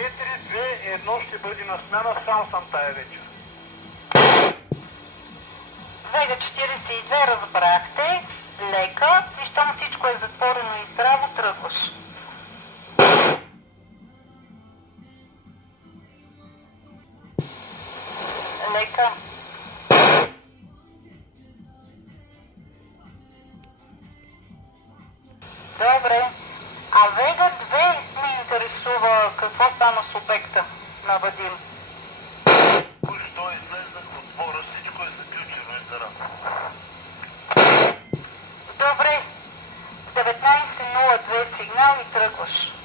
4-2-1 ще бъде на смяна, сам съм тая вечер. Вега 42 разбрахте, лека и щом всичко е затворено и здраво, тръгваш. Лека. Добре. А Вега 2 ме интересува какво стана с обекта на Вадим. Току-що излезнах от двора, всичко е заключено и здраво. Добре. 19:02 сигнал и тръгваш.